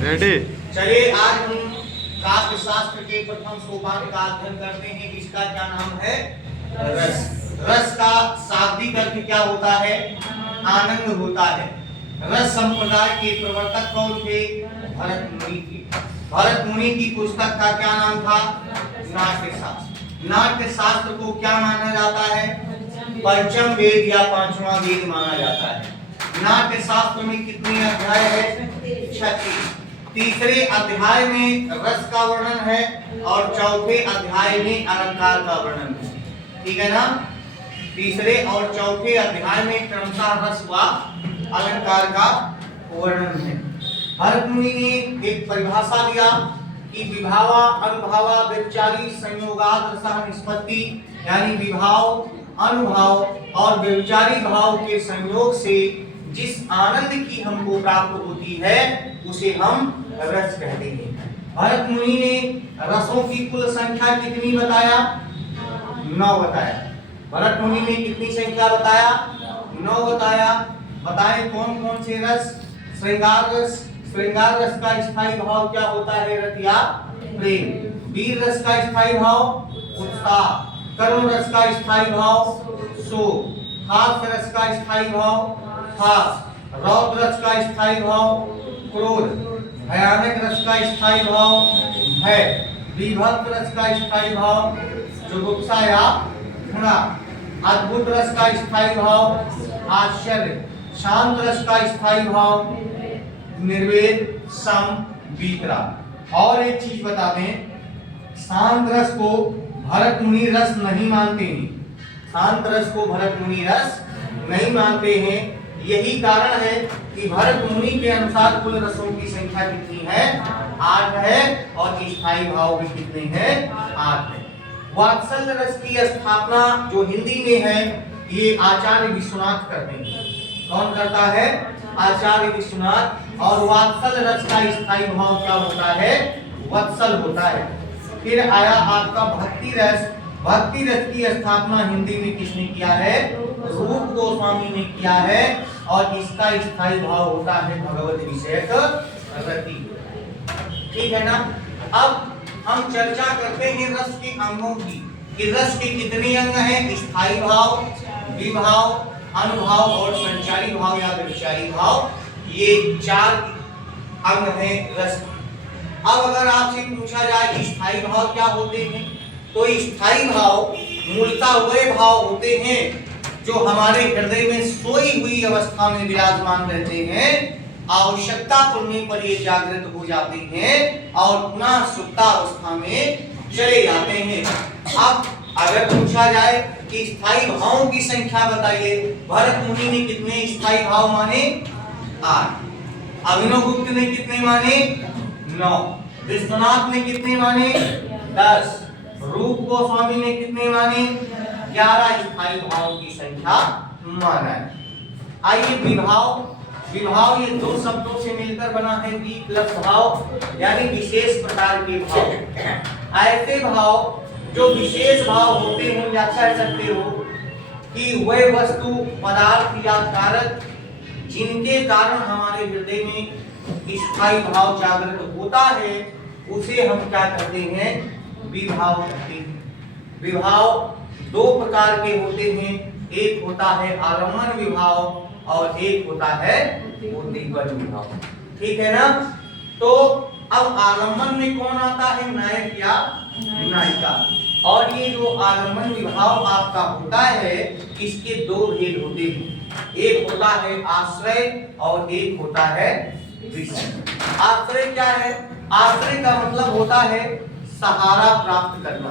Ready. चलिए आज हम काव्य शास्त्र के प्रथम सोपान का अध्ययन करते हैं जिसका क्या नाम है रस। रस का शाब्दिक अर्थ क्या होता है? आनंद होता है। रस संप्रदाय के प्रवर्तक कौन थे? भरत मुनि थे। भरत मुनि की पुस्तक का क्या नाम था? नाट्य शास्त्र। नाट्य शास्त्र को क्या माना जाता है? पंचम वेद या पांचवा वेद माना जाता है। नाट्य शास्त्र में कितने अध्याय है? 36। तीसरे अध्याय में रस का वर्णन है और चौथे अध्याय में अलंकार का वर्णन है। ठीक है ना? तीसरे और चौथे अध्याय में क्रमशः रस व अलंकार का वर्णन है। भरत मुनि ने एक परिभाषा दिया कि विभावा अनुभावा व्यभिचारी संयोगाद रसः निष्पत्ति, यानी विभाव, अनुभाव और व्यभिचारी भाव के संयोग से जिस आनंद की हमको प्राप्त होती है उसे हम रस कहते हैं। भरत मुनि ने रसों की कुल संख्या कितनी बताया? 9 बताया। भरत मुनि ने कितनी संख्या बताया? 9 बताया। बताएं कौन कौन से रस? श्रृंगार रस। श्रृंगार रस का स्थायी भाव क्या होता है? रति या प्रेम। वीर रस का स्थायी भाव उत्साह। करुण रस का स्थायी भाव शोक। हास्य रस का स्थायी भाव हास। रौद्र रस का स्थायी भाव क्रोध। भयानक रस का स्थायी भाव भय। विभक्त रस का स्थायी भाव जुगुप्सा या घृणा। अद्भुत रस का स्थायी भाव आश्चर्य। शांत रस का स्थायी भाव निर्वेद सम वीतरा। और एक चीज बता दें, शांत रस को भरत मुनि रस नहीं मानते हैं। शांत रस को भरत मुनि रस नहीं मानते हैं। यही कारण है कि भरत मुनि के अनुसार कुल रसों की संख्या कितनी है? 8 है और स्थायी भाव भी कितने हैं? 8 है। वात्सल्य रस की स्थापना जो हिंदी में है ये आचार्य विश्वनाथ करते हैं। कौन करता है? आचार्य विश्वनाथ। और वात्सल्य रस का स्थायी भाव क्या होता है? वत्सल होता है। फिर आया आपका भक्ति रस। भक्ति रस की स्थापना हिंदी में किसने किया है? रूप गोस्वामी ने किया है और इसका स्थायी भाव होता है भगवत विषयक रति। ठीक है ना? अब हम चर्चा करते हैं रस के अंगों की कि रस के कितने अंग हैं? स्थायी भाव, विभाव, अनुभाव और संचारी भाव या व्यभिचारी भाव। ये 4 अंग हैं रस। अब अगर आपसे पूछा जाए स्थायी भाव क्या होते हैं, तो स्थायी भाव मूलतः वे भाव होते हैं जो हमारे हृदय में सोई हुई अवस्था में विराजमान रहते हैं। आवश्यकता पड़ने पर ये जागृत हो जाते हैं और पुनः सुप्तावस्था में चले जाते हैं। अब अगर पूछा जाए कि स्थायी भावों की संख्या बताइए, भरत मुनि ने कितने स्थायी भाव माने? 8। अभिनवगुप्त ने कितने माने? 9। विश्वनाथ ने कितने माने? 10। रूप गोस्वामी ने कितने माने? 11 स्थायी भावों की संख्या माना है। आइए विभाव। विभाव ये 2 शब्दों से मिलकर बना है। वि प्लस भाव यानी विशेष प्रकार के भाव। ऐसे भाव जो विशेष भाव होते हैं या कह सकते हो कि वह वस्तु पदार्थ या कारक जिनके कारण हमारे हृदय में स्थायी भाव जागृत होता है उसे हम क्या कहते हैं? विभाव कहते हैं। विभाव 2 प्रकार के होते हैं। एक होता है आलम्बन विभाव और एक होता है उद्दीपन विभाव। ठीक है ना? तो अब आलम्बन में कौन आता है? नायक या नायिका। और ये जो आलम्बन विभाव आपका होता है इसके 2 भेद होते हैं। एक होता है आश्रय और एक होता है विषय। आश्रय क्या है? आश्रय का मतलब होता है सहारा प्राप्त करना।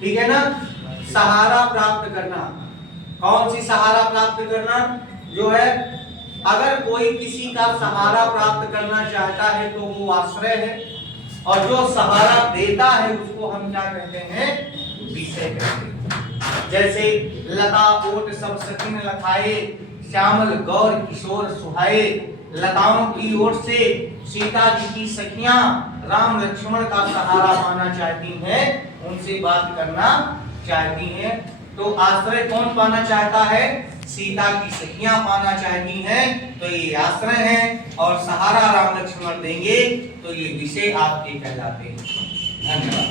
ठीक है ना? सहारा प्राप्त करना। कौन सी सहारा प्राप्त करना? जो है अगर कोई किसी का सहारा प्राप्त करना चाहता है तो वो आश्रय है और जो सहारा देता है उसको हम क्या कहते हैं? विषय कहते हैं। जैसे लता ओट सब सकिन लखाए, श्यामल गौर किशोर सुहाए। लताओं की ओर से सीता जी की सखियां राम लक्ष्मण का सहारा पाना चाहती हैं, उनसे बात करना चाहती हैं। तो आश्रय कौन पाना चाहता है? सीता की सखियां पाना चाहती हैं, तो ये आश्रय है और सहारा राम लक्ष्मण देंगे तो ये विषय आपके कहलाते हैं। धन्यवाद।